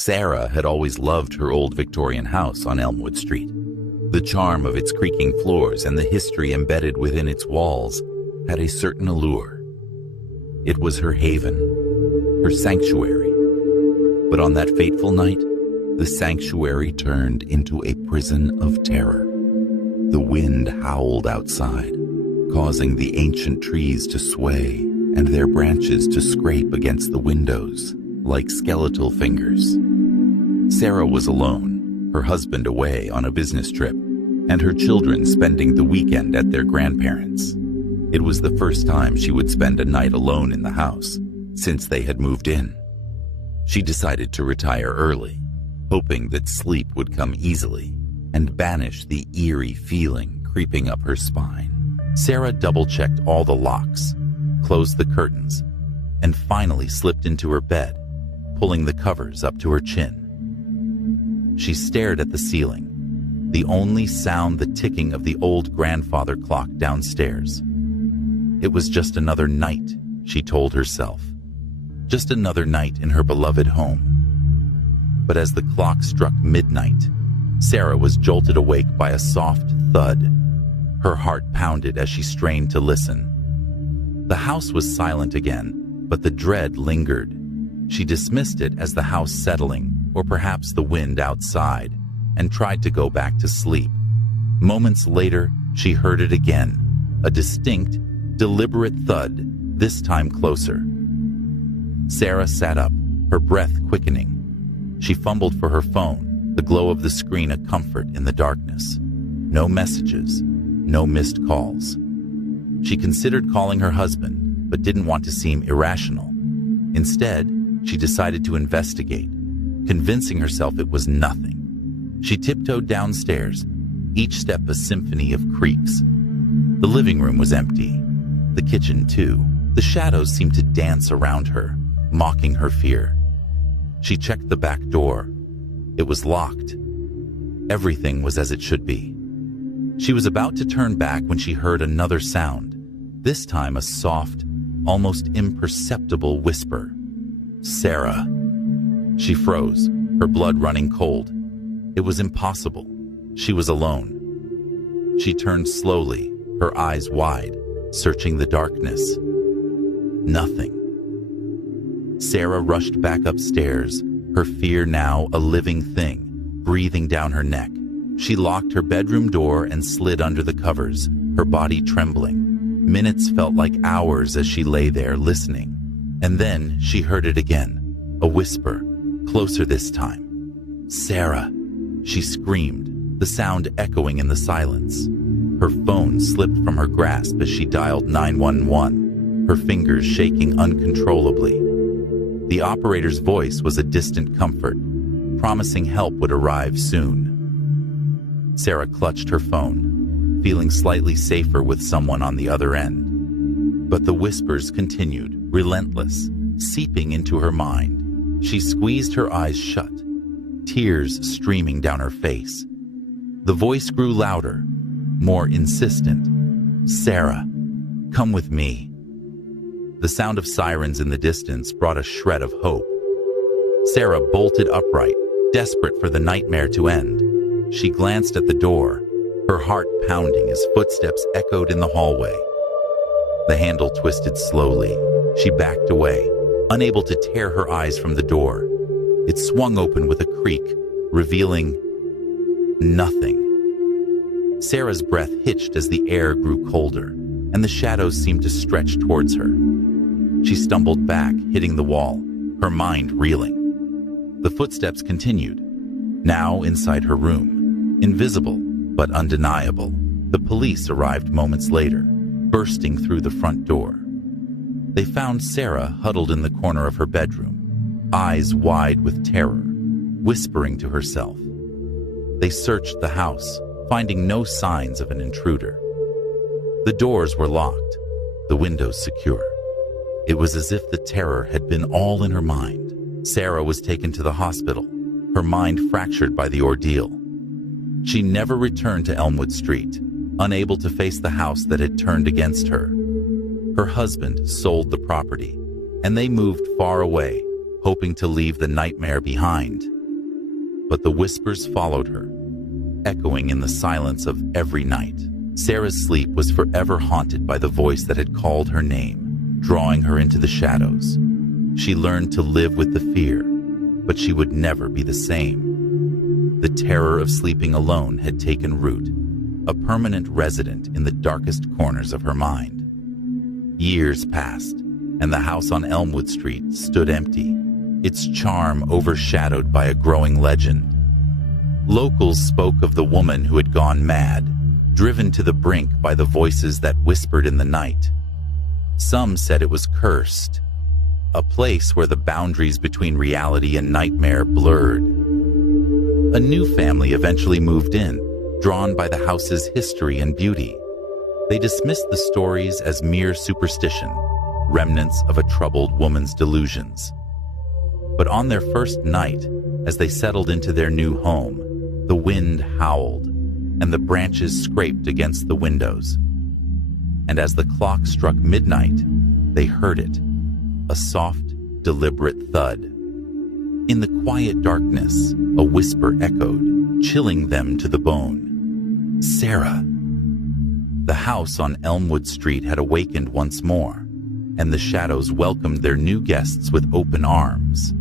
Sarah had always loved her old Victorian house on Elmwood Street. The charm of its creaking floors and the history embedded within its walls had a certain allure. It was her haven, her sanctuary. But on that fateful night, the sanctuary turned into a prison of terror. The wind howled outside, causing the ancient trees to sway and their branches to scrape against the windows like skeletal fingers. Sarah was alone, her husband away on a business trip, and her children spending the weekend at their grandparents'. It was the first time she would spend a night alone in the house since they had moved in. She decided to retire early, hoping that sleep would come easily and banish the eerie feeling creeping up her spine. Sarah double-checked all the locks, closed the curtains, and finally slipped into her bed, pulling the covers up to her chin. She stared at the ceiling, the only sound the ticking of the old grandfather clock downstairs. It was just another night, she told herself. Just another night in her beloved home. But as the clock struck midnight, Sarah was jolted awake by a soft thud. Her heart pounded as she strained to listen. The house was silent again, but the dread lingered. She dismissed it as the house settling, or perhaps the wind outside, and tried to go back to sleep. Moments later, she heard it again, a distinct, deliberate thud, this time closer. Sarah sat up, her breath quickening. She fumbled for her phone, the glow of the screen a comfort in the darkness. No messages, no missed calls. She considered calling her husband, but didn't want to seem irrational. Instead, she decided to investigate, convincing herself it was nothing. She tiptoed downstairs, each step a symphony of creaks. The living room was empty. The kitchen, too. The shadows seemed to dance around her, mocking her fear. She checked the back door. It was locked. Everything was as it should be. She was about to turn back when she heard another sound, this time a soft, almost imperceptible whisper. "Sarah." She froze, her blood running cold. It was impossible. She was alone. She turned slowly, her eyes wide, searching the darkness. Nothing. Sarah rushed back upstairs, her fear now a living thing, breathing down her neck. She locked her bedroom door and slid under the covers, her body trembling. Minutes felt like hours as she lay there listening. And then she heard it again, a whisper, closer this time. "Sarah," she screamed, the sound echoing in the silence. Her phone slipped from her grasp as she dialed 911, her fingers shaking uncontrollably. The operator's voice was a distant comfort, promising help would arrive soon. Sarah clutched her phone, feeling slightly safer with someone on the other end. But the whispers continued, relentless, seeping into her mind. She squeezed her eyes shut, tears streaming down her face. The voice grew louder, more insistent. "Sarah, come with me." The sound of sirens in the distance brought a shred of hope. Sarah bolted upright, desperate for the nightmare to end. She glanced at the door, her heart pounding as footsteps echoed in the hallway. The handle twisted slowly. She backed away, unable to tear her eyes from the door. It swung open with a creak, revealing nothing. Sarah's breath hitched as the air grew colder, and the shadows seemed to stretch towards her. She stumbled back, hitting the wall, her mind reeling. The footsteps continued, now inside her room, invisible but undeniable. The police arrived moments later, bursting through the front door. They found Sarah huddled in the corner of her bedroom, eyes wide with terror, whispering to herself. They searched the house, finding no signs of an intruder. The doors were locked, the windows secure. It was as if the terror had been all in her mind. Sarah was taken to the hospital, her mind fractured by the ordeal. She never returned to Elmwood Street, unable to face the house that had turned against her. Her husband sold the property, and they moved far away, hoping to leave the nightmare behind. But the whispers followed her, echoing in the silence of every night. Sarah's sleep was forever haunted by the voice that had called her name, drawing her into the shadows. She learned to live with the fear, but she would never be the same. The terror of sleeping alone had taken root, a permanent resident in the darkest corners of her mind. Years passed, and the house on Elmwood Street stood empty, its charm overshadowed by a growing legend. Locals spoke of the woman who had gone mad, driven to the brink by the voices that whispered in the night. Some said it was cursed, a place where the boundaries between reality and nightmare blurred. A new family eventually moved in, drawn by the house's history and beauty. They dismissed the stories as mere superstition, remnants of a troubled woman's delusions. But on their first night, as they settled into their new home, the wind howled, and the branches scraped against the windows. And as the clock struck midnight, they heard it, a soft, deliberate thud. In the quiet darkness, a whisper echoed, chilling them to the bone. Sarah. The house on Elmwood Street had awakened once more, and the shadows welcomed their new guests with open arms.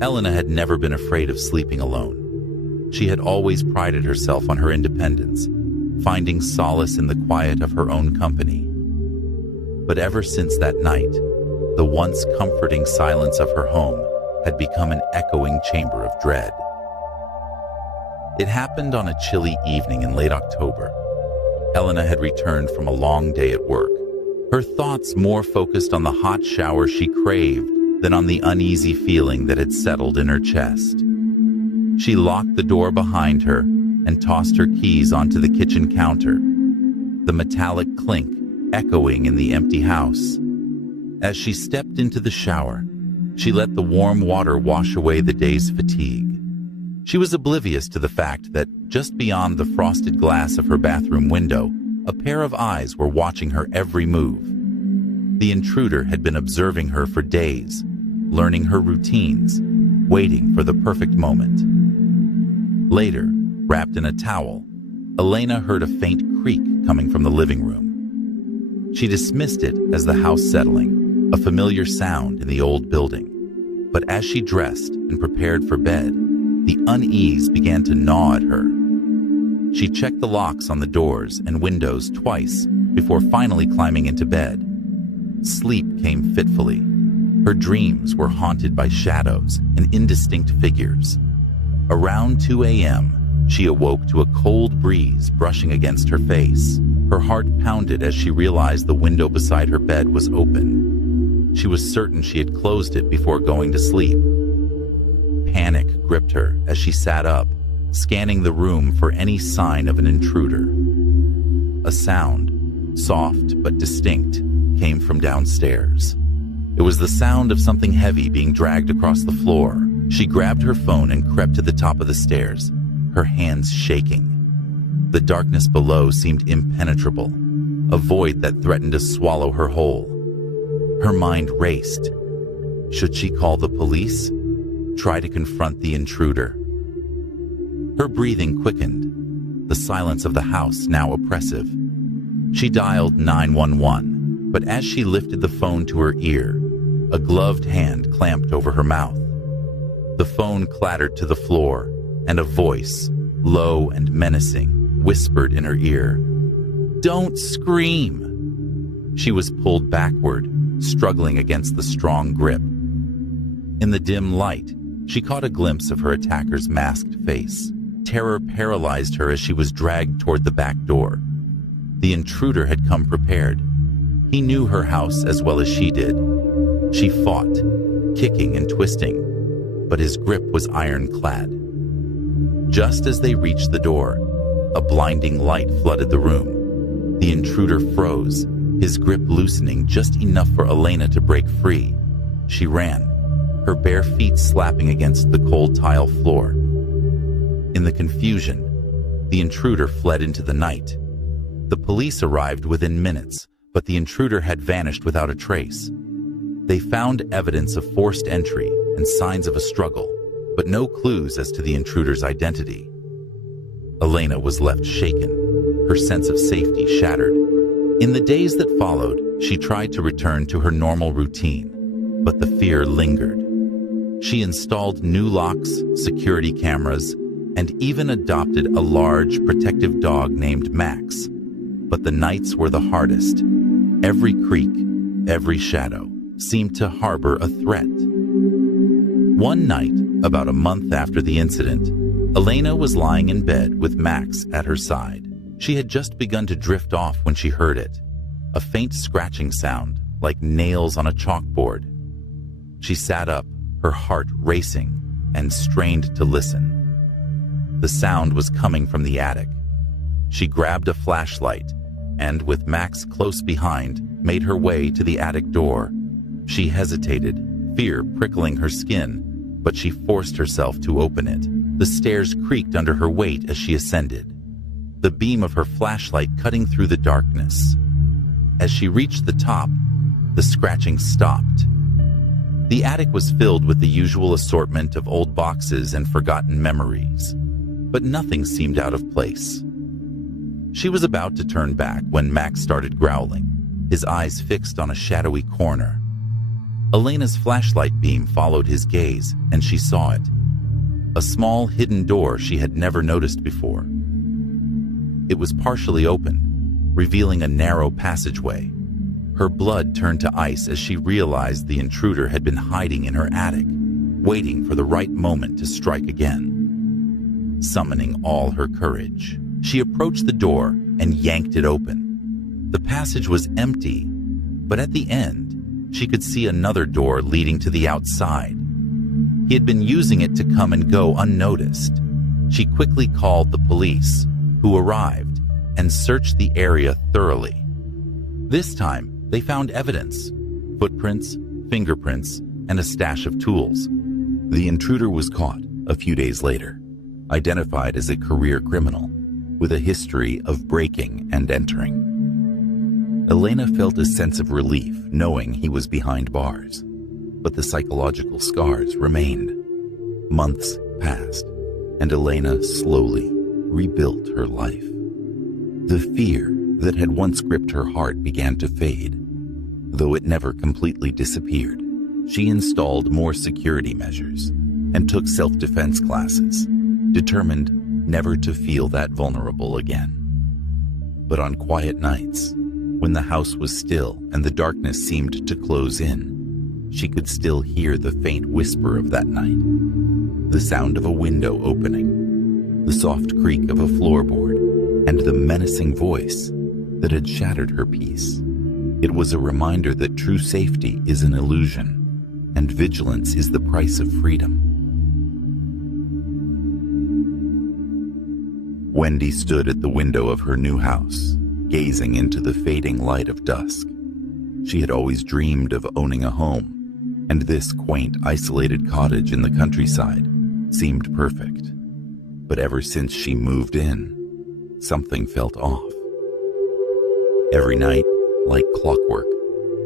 Elena had never been afraid of sleeping alone. She had always prided herself on her independence, finding solace in the quiet of her own company. But ever since that night, the once comforting silence of her home had become an echoing chamber of dread. It happened on a chilly evening in late October. Elena had returned from a long day at work, her thoughts more focused on the hot shower she craved than on the uneasy feeling that had settled in her chest. She locked the door behind her and tossed her keys onto the kitchen counter, the metallic clink echoing in the empty house. As she stepped into the shower, she let the warm water wash away the day's fatigue. She was oblivious to the fact that just beyond the frosted glass of her bathroom window, a pair of eyes were watching her every move. The intruder had been observing her for days, learning her routines, waiting for the perfect moment. Later, wrapped in a towel, Elena heard a faint creak coming from the living room. She dismissed it as the house settling, a familiar sound in the old building. But as she dressed and prepared for bed, the unease began to gnaw at her. She checked the locks on the doors and windows twice before finally climbing into bed. Sleep came fitfully. Her dreams were haunted by shadows and indistinct figures. Around 2 a.m., she awoke to a cold breeze brushing against her face. Her heart pounded as she realized the window beside her bed was open. She was certain she had closed it before going to sleep. Panic gripped her as she sat up, scanning the room for any sign of an intruder. A sound, soft but distinct, came from downstairs. It was the sound of something heavy being dragged across the floor. She grabbed her phone and crept to the top of the stairs, her hands shaking. The darkness below seemed impenetrable, a void that threatened to swallow her whole. Her mind raced. Should she call the police? Try to confront the intruder? Her breathing quickened, the silence of the house now oppressive. She dialed 911, but as she lifted the phone to her ear, a gloved hand clamped over her mouth. The phone clattered to the floor, and a voice, low and menacing, whispered in her ear, "Don't scream!" She was pulled backward, struggling against the strong grip. In the dim light, she caught a glimpse of her attacker's masked face. Terror paralyzed her as she was dragged toward the back door. The intruder had come prepared. He knew her house as well as she did. She fought, kicking and twisting, but his grip was ironclad. Just as they reached the door, a blinding light flooded the room. The intruder froze, his grip loosening just enough for Elena to break free. She ran, her bare feet slapping against the cold tile floor. In the confusion, the intruder fled into the night. The police arrived within minutes, but the intruder had vanished without a trace. They found evidence of forced entry and signs of a struggle, but no clues as to the intruder's identity. Elena was left shaken, her sense of safety shattered. In the days that followed, she tried to return to her normal routine, but the fear lingered. She installed new locks, security cameras, and even adopted a large, protective dog named Max. But the nights were the hardest. Every creak, every shadow seemed to harbor a threat. One night, about a month after the incident, Elena was lying in bed with Max at her side. She had just begun to drift off when she heard it, a faint scratching sound like nails on a chalkboard. She sat up, her heart racing, and strained to listen. The sound was coming from the attic. She grabbed a flashlight and, with Max close behind, made her way to the attic door. She hesitated, fear prickling her skin, but she forced herself to open it. The stairs creaked under her weight as she ascended, the beam of her flashlight cutting through the darkness. As she reached the top, the scratching stopped. The attic was filled with the usual assortment of old boxes and forgotten memories, but nothing seemed out of place. She was about to turn back when Max started growling, his eyes fixed on a shadowy corner. Elena's flashlight beam followed his gaze, and she saw it. A small hidden door she had never noticed before. It was partially open, revealing a narrow passageway. Her blood turned to ice as she realized the intruder had been hiding in her attic, waiting for the right moment to strike again. Summoning all her courage, she approached the door and yanked it open. The passage was empty, but at the end, she could see another door leading to the outside. He had been using it to come and go unnoticed. She quickly called the police, who arrived and searched the area thoroughly. This time, they found evidence: footprints, fingerprints, and a stash of tools. The intruder was caught a few days later, identified as a career criminal with a history of breaking and entering. Elena felt a sense of relief knowing he was behind bars, but the psychological scars remained. Months passed, and Elena slowly rebuilt her life. The fear that had once gripped her heart began to fade. Though it never completely disappeared, she installed more security measures and took self-defense classes, determined never to feel that vulnerable again. But on quiet nights, when the house was still and the darkness seemed to close in, she could still hear the faint whisper of that night. The sound of a window opening, the soft creak of a floorboard, and the menacing voice that had shattered her peace. It was a reminder that true safety is an illusion, and vigilance is the price of freedom. Wendy stood at the window of her new house, gazing into the fading light of dusk. She had always dreamed of owning a home, and this quaint, isolated cottage in the countryside seemed perfect. But ever since she moved in, something felt off. Every night, like clockwork,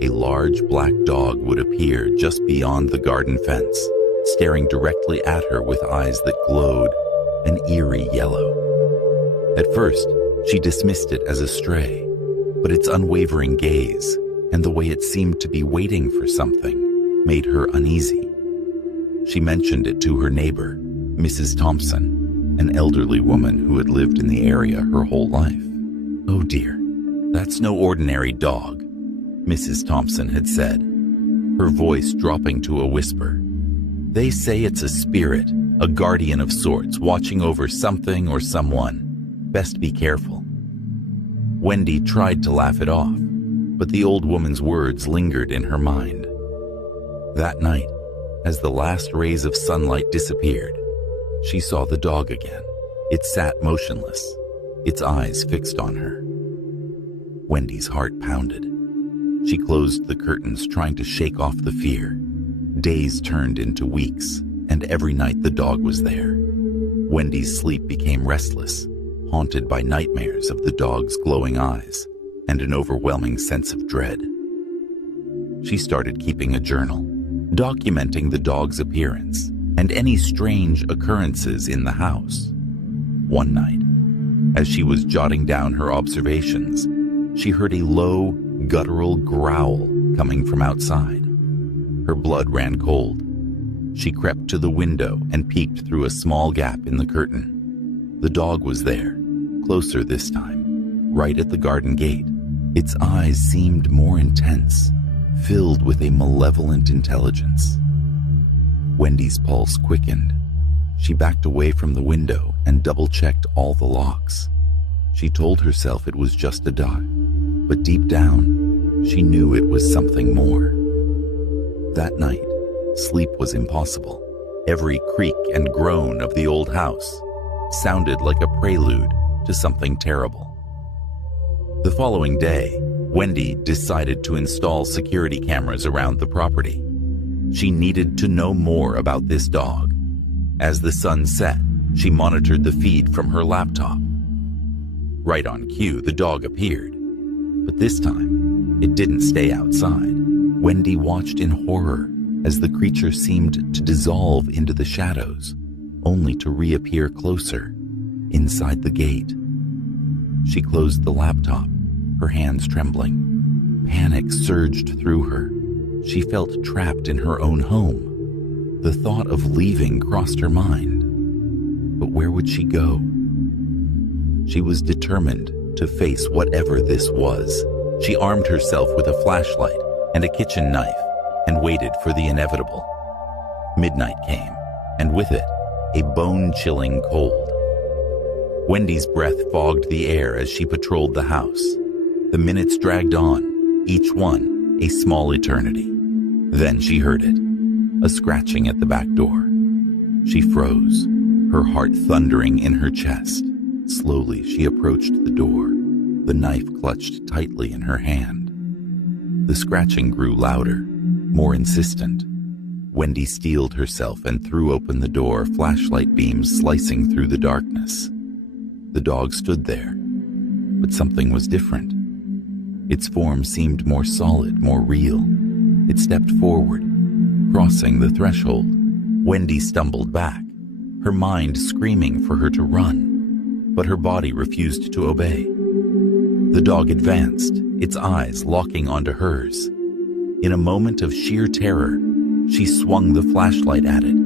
a large black dog would appear just beyond the garden fence, staring directly at her with eyes that glowed an eerie yellow. At first, she dismissed it as a stray, but its unwavering gaze and the way it seemed to be waiting for something made her uneasy. She mentioned it to her neighbor, Mrs. Thompson, an elderly woman who had lived in the area her whole life. "Oh dear, that's no ordinary dog," Mrs. Thompson had said, her voice dropping to a whisper. "They say it's a spirit, a guardian of sorts, watching over something or someone. Best be careful." Wendy tried to laugh it off, but the old woman's words lingered in her mind. That night, as the last rays of sunlight disappeared, she saw the dog again. It sat motionless, its eyes fixed on her. Wendy's heart pounded. She closed the curtains, trying to shake off the fear. Days turned into weeks, and every night the dog was there. Wendy's sleep became restless, haunted by nightmares of the dog's glowing eyes. and an overwhelming sense of dread. She started keeping a journal, documenting the dog's appearance and any strange occurrences in the house. One night, as she was jotting down her observations, she heard a low, guttural growl coming from outside. Her blood ran cold. She crept to the window and peeked through a small gap in the curtain. The dog was there, closer this time, right at the garden gate. Its eyes seemed more intense, filled with a malevolent intelligence. Wendy's pulse quickened. She backed away from the window and double-checked all the locks. She told herself it was just a dog, but deep down, she knew it was something more. That night, sleep was impossible. Every creak and groan of the old house sounded like a prelude to something terrible. The following day, Wendy decided to install security cameras around the property. She needed to know more about this dog. As the sun set, she monitored the feed from her laptop. Right on cue, the dog appeared. But this time, it didn't stay outside. Wendy watched in horror as the creature seemed to dissolve into the shadows, only to reappear closer, inside the gate. She closed the laptop, her hands trembling. Panic surged through her. She felt trapped in her own home. The thought of leaving crossed her mind. But where would she go? She was determined to face whatever this was. She armed herself with a flashlight and a kitchen knife and waited for the inevitable. Midnight came, and with it, a bone-chilling cold. Wendy's breath fogged the air as she patrolled the house. The minutes dragged on, each one a small eternity. Then she heard it, a scratching at the back door. She froze, her heart thundering in her chest. Slowly, she approached the door, the knife clutched tightly in her hand. The scratching grew louder, more insistent. Wendy steeled herself and threw open the door, flashlight beams slicing through the darkness. The dog stood there, but something was different. Its form seemed more solid, more real. It stepped forward, crossing the threshold. Wendy stumbled back, her mind screaming for her to run, but her body refused to obey. The dog advanced, its eyes locking onto hers. In a moment of sheer terror, she swung the flashlight at it,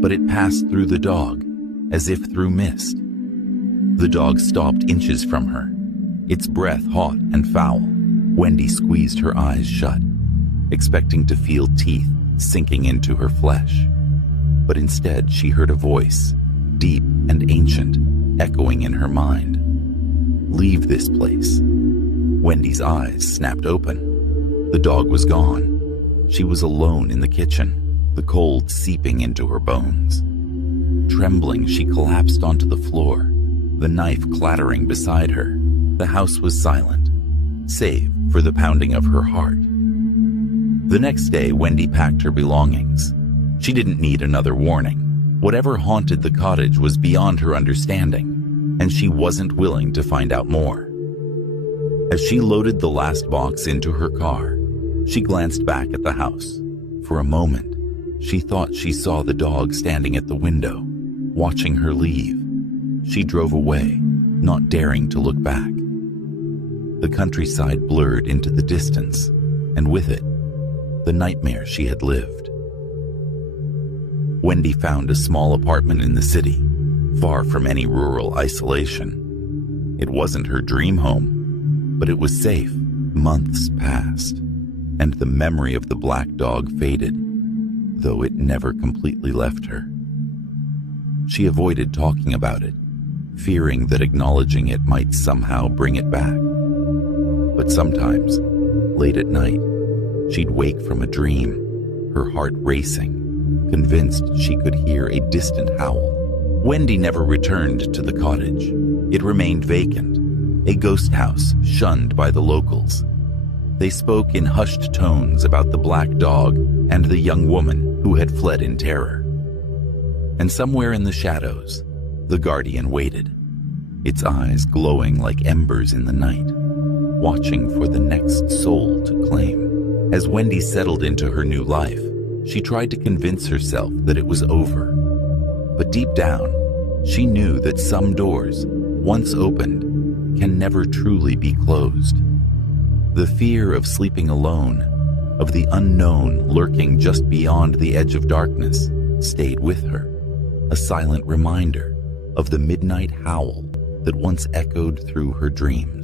but it passed through the dog, as if through mist. The dog stopped inches from her, its breath hot and foul. Wendy squeezed her eyes shut, expecting to feel teeth sinking into her flesh. But instead, she heard a voice, deep and ancient, echoing in her mind. "Leave this place." Wendy's eyes snapped open. The dog was gone. She was alone in the kitchen, the cold seeping into her bones. Trembling, she collapsed onto the floor, the knife clattering beside her. The house was silent, save for the pounding of her heart. The next day, Wendy packed her belongings. She didn't need another warning. Whatever haunted the cottage was beyond her understanding, and she wasn't willing to find out more. As she loaded the last box into her car, she glanced back at the house. For a moment, she thought she saw the dog standing at the window, watching her leave. She drove away, not daring to look back. The countryside blurred into the distance, and with it, the nightmare she had lived. Wendy found a small apartment in the city, far from any rural isolation. It wasn't her dream home, but it was safe. Months passed, and the memory of the black dog faded, though it never completely left her. She avoided talking about it, fearing that acknowledging it might somehow bring it back. But sometimes, late at night, she'd wake from a dream, her heart racing, convinced she could hear a distant howl. Wendy never returned to the cottage. It remained vacant, a ghost house shunned by the locals. They spoke in hushed tones about the black dog and the young woman who had fled in terror. And somewhere in the shadows, the guardian waited, its eyes glowing like embers in the night. watching for the next soul to claim. As Wendy settled into her new life, she tried to convince herself that it was over. But deep down, she knew that some doors, once opened, can never truly be closed. The fear of sleeping alone, of the unknown lurking just beyond the edge of darkness, stayed with her, a silent reminder of the midnight howl that once echoed through her dreams.